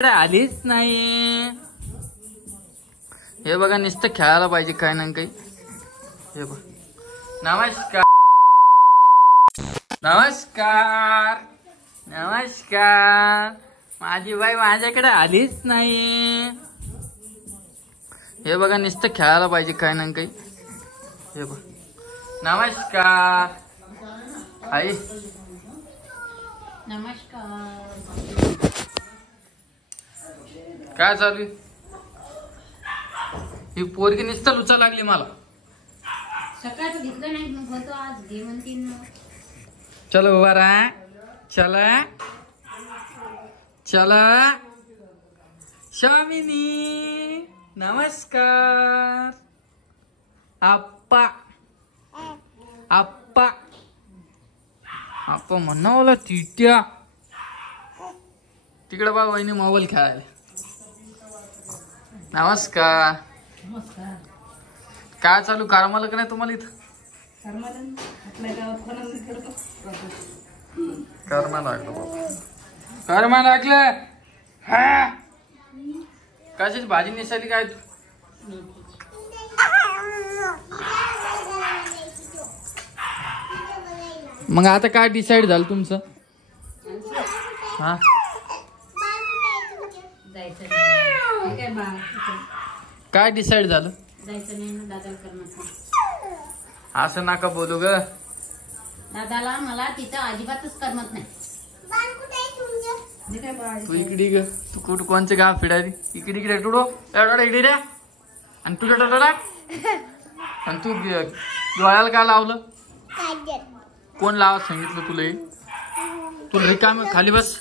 आलीच नाही। हे बघा नुसतं खेळायला पाहिजे काय ना काही। हे बघ नमस्कार नमस्कार नमस्कार। माझी बाई माझ्याकडे आलीच नाही। हे बघा नुसतं खेळायला पाहिजे काय ना काही। हे बघ नमस्कार आई नमस्कार। काय चालू ही पोरगी नुसतं लुचा लागली मला। सकाळचं घेतलं नाही मग होतो आज घे म्हणते ना। चलो उभा राहा। चला चला स्वामिनी नमस्कार। आप्पा आप्पा आप्पा म्हणणं मला तिट्या तिकडे बा वहिनी मोबाईल खेळायला। नमस्कार नमस्कार। काय चालू कारमाला का नाही तुम्हाला इथं? कर्मा लागलं कर्मा लागलं। हा कशाची भाजी नेसाली काय तू? मग आता काय डिसाईड झालं तुमचं? हा जायचं नाही काय बा काय डिसाईड झालं? जायचं नाही ना दादाला करणार। असं नका बोलू ग। दादाला मला तिथं अजिबातच करमत नाही। तू इकडे ग तू कुठं कोणचं गाव फिरायली? इकडे इकडे टुडो एवढा इकडे द्या आणि तुझ्या टोला आणि तू डोळ्याला काय लावलं? कोण लावा सांगितलं तुला? तुला रिकाम खाली बस।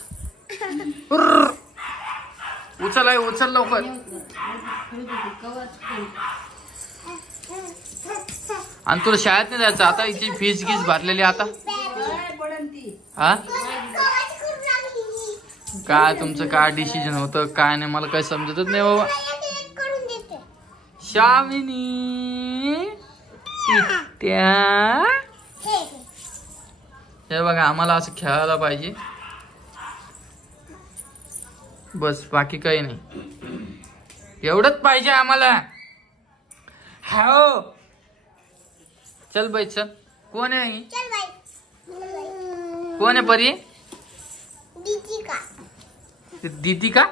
उचल आहे उचल लवकर। आणि तुला शाळेत नाही जायचं आता? इथे फीस गीस भरलेली आता। हा काय तुमचं काय डिसिजन होतं काय नाही मला काही समजतच नाही बाबा। शामिनी त्या हे बघा आम्हाला असं खेळायला पाहिजे बस बाकी काही नाही। एवढंच पाहिजे आम्हाला। हो चल बाई चल। कोण आहे कोण आहे परी? दीदी का?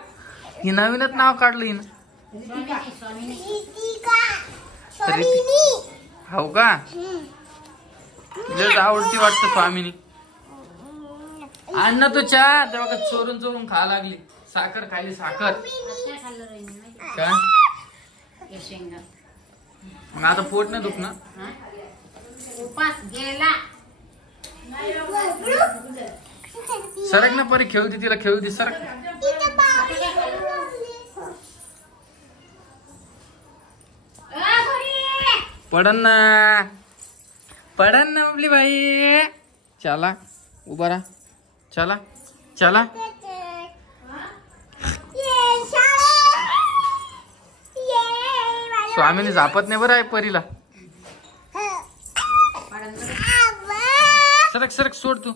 ही नवीनच नाव काढलं हिनं। हो का? लय आवडती वाटतं स्वामिनी। अन्न तो चहा तेव्हा चोरून चोरून खा लागली। साखर खायली साखर का? मग आता पोट नाही दुखणार? उपास गेला। सरक ना परी खेळू दे तिला खेळू दे सरक। पडन ना आपली बाई। चला उभा राहा। चला चला स्वामीने झापत नाही बरं आहे परीला। सरक सरक सोड तू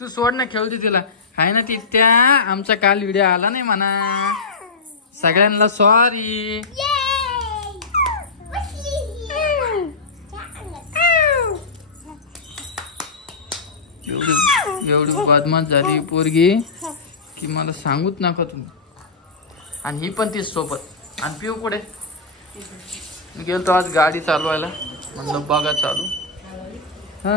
तू सोड ना खेळू दे तिला। हाय ना ती त्या आमचा काल व्हिडिओ आला नाही म्हणा। सगळ्यांना सॉरी। एवढी बदमाश झाली पोरगी की मला सांगूच नका तुम्ही। आणि ही पण तीच सोबत। आणि पिऊ कुठे? मी गेलतो आज गाडी चालवायला म्हणलं बघा चालू। हा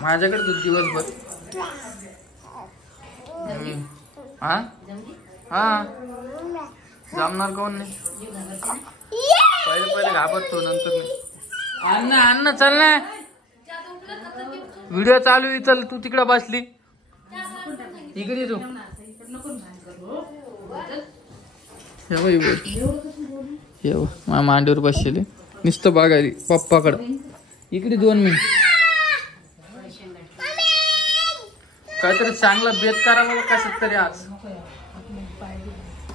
माझ्याकडे तू दिवसभर। हा हा जमणार कोण नाही। पहिले पहिले घाबरतो नंतर नाही। अन्न अन्न चल ना व्हिडिओ चालू आहे। चल तू तिकडे बसली इकडे तू। हे माझ्या मांडीवर बसले नुसतं बघायली पप्पाकडं। इकडे 2 मिनिट काहीतरी चांगला बेत करा बाबा कशात तरी आज।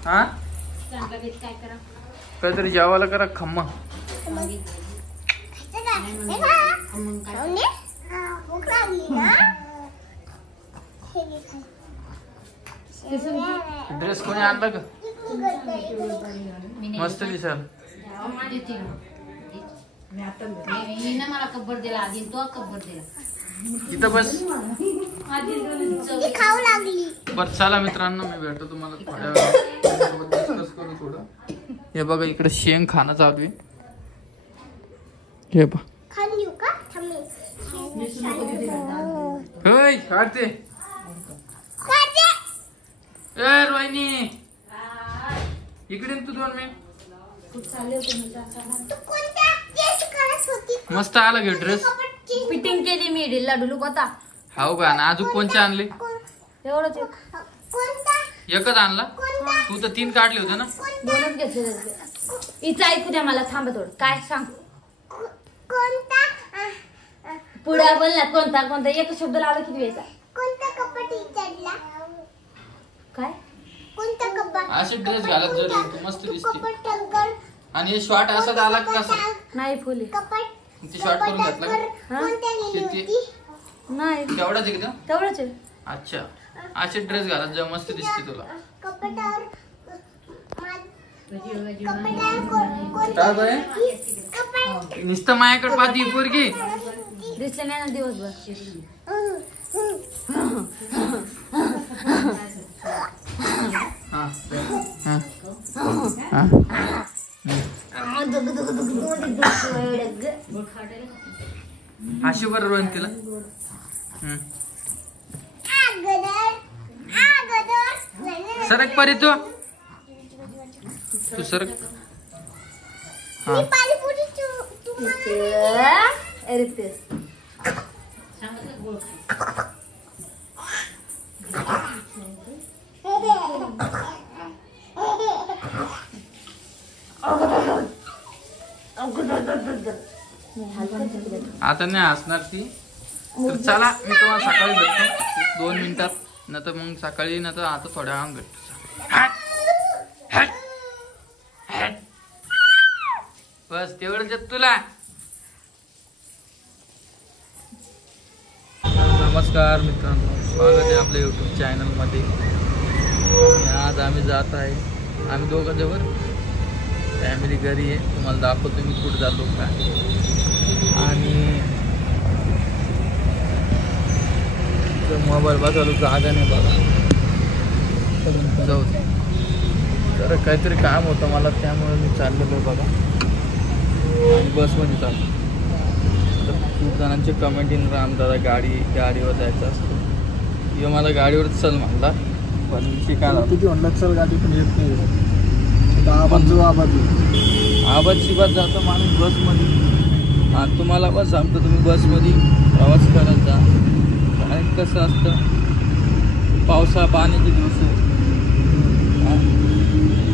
हा काहीतरी जेवायला करा खम्मा। ड्रेस कोणी आणला का? मस्त दिसल. मला कब्बर दिला आधी, तो कब्बर दिला इथं बस. खाऊ लागली. बरं चला मित्रांनो, मी भेटतो तुम्हाला थोड्या वेळात, डिस्कस करू थोडं. हे बघा इकडे शेंग खाणं चालू आहे. हे पहा. खाली येऊ का? होय काढते. ए रोहिणी इकडे तू 2 मिनिट. मस्त आला गे ड्रेस. फिटिंग केली मी ढिल्ला ढुलू होता. हाव का ना? अजून कोणचे आणले? एवढंच एकच आणला? तू तर 3 काढले होते ना? 2च घेतले. हिचं ऐकू द्या मला, थांबा थोडं. काय सांग? पुढे बोलला कोणता कोणता एक शब्द लावला किती वेळचा? कोणता कपडा चढला? काय कोणता कपडा? असे ड्रेस घालत जर तू मस्त दिसते. कपडा आणि हे शॉर्ट असा झाला का कसा? नाही फुले कपडा ते शॉर्ट करून घातला का? कोणत्या गेली होती? नाही तेवढाच एकदम. तेवढंच आहे. अच्छा, असे ड्रेस घालत जेव्हा मस्त दिसते तुला. कपड्यावर काय बाय नुसतं माझ्याकडे पाहती पोरगी. दिसले नाही ना दिवसभर. हा हा अशी बरं रोहन तिला. सरक परी तू सरक. हा आता नाही हसणार ती. तर चला मी तुम्हाला सकाळी भेटतो 2 मिनिटात. न तर मग सकाळी न तर आता थोड्या वेळानं भेटतो. बस तेवढंच येत तुला. नमस्कार मित्रांनो, स्वागत आहे आपल्या YouTube चॅनलमध्ये. आज आम्ही जात आहे, आम्ही दोघं जवळ फॅमिली घरी आहे. तुम्हाला दाखवतो मी कुठं जातो काय. आणि मोबाईल बसायला जागा नाही बघा. जाऊ दे. तर काहीतरी काम होतं मला, त्यामुळे मी चाललेलो बघा. आणि बसमध्ये चालतो. तर खूप जणांचे कमेंट येऊन रामदादा गाडीवर जायचं असतं किंवा मला गाडीवरच चल म्हणला. पण शिकायला किती म्हणलं चल गाडी पण येत नाही. आबाद शिबाद जातो माणूस बसमध्ये. हा तुम्हाला बस सांगतो, तुम्ही बसमध्ये प्रवास करत जा. कारण कसं असतं, पावसा पाण्याचे दिवस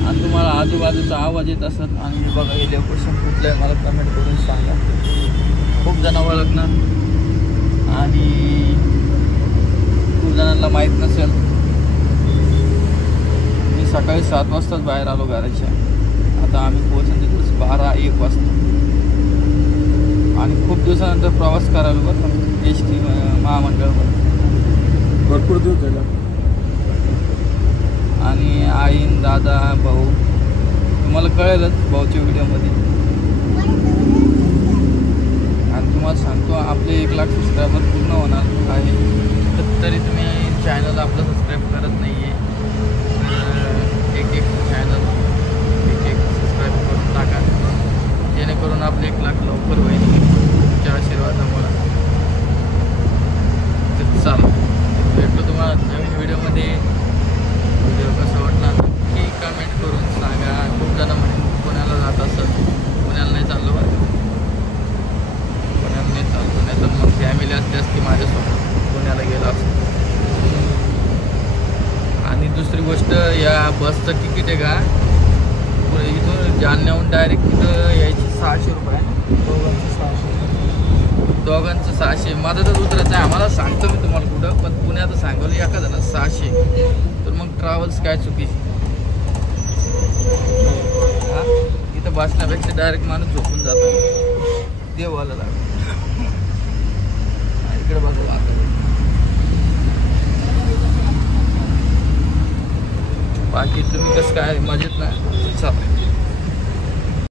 आणि तुम्हाला आजूबाजूचा आवाज येत असत. आणि बघा हे लोकेशन कुठलं आहे मला कमेंट करून सांगा. खूप जण ओळखणार आणि खूप जणांना माहीत नसेल. मी सकाळी 7 वाजताच बाहेर आलो घराच्या. आता आम्ही पोहोचून तिथेच 12-1 वाजता. आणि खूप दिवसानंतर प्रवास करायला बरं SD महामंडळावर. भरपूर दिवस झाला. आणि आईन दादा भाऊ तुम्हाला कळेलच भाऊच्या व्हिडिओमध्ये. आणि तुम्हाला सांगतो आपले 1 लाख सबस्क्रायबर पूर्ण होणार आहे. तरी तुम्ही चॅनल आपलं सबस्क्राईब करत नाही आहे. तर एक चॅनल एक सबस्क्राईब करून टाका, जेणेकरून आपले 1 लाख लवकर होईल तुमच्या आशीर्वादामुळे. तर चला भेटलो तुम्हाला नवीन व्हिडिओमध्ये. व्हिडिओ कसा वाटला की कमेंट करून सांगा. खूप जण म्हणजे पुण्याला जात असत, पुण्याला नाही चाललो बरं. पुण्याला नाही चाललो, नाही तर मग फॅमिली असते असती माझ्यासोबत पुण्याला गेलो असतो. आणि दुसरी गोष्ट, या बसचं तिकीट आहे का इथून जालन्याहून डायरेक्ट तिथं यायची 600 रुपये. दोघांचं 600. माझं तर उतरायचं आहे. आम्हाला सांगतो मी तुम्हाला कुठं, पण पुण्यात सांगवलं एका जणांना 600. तर मग ट्रॅव्हल्स काय चुकीची. हा इथं बसण्यापेक्षा डायरेक्ट माणूस झोपून जातो. देवाला लागतो. इकडे बघू आता बाकी तुम्ही कसं काय मजेत ना? चला.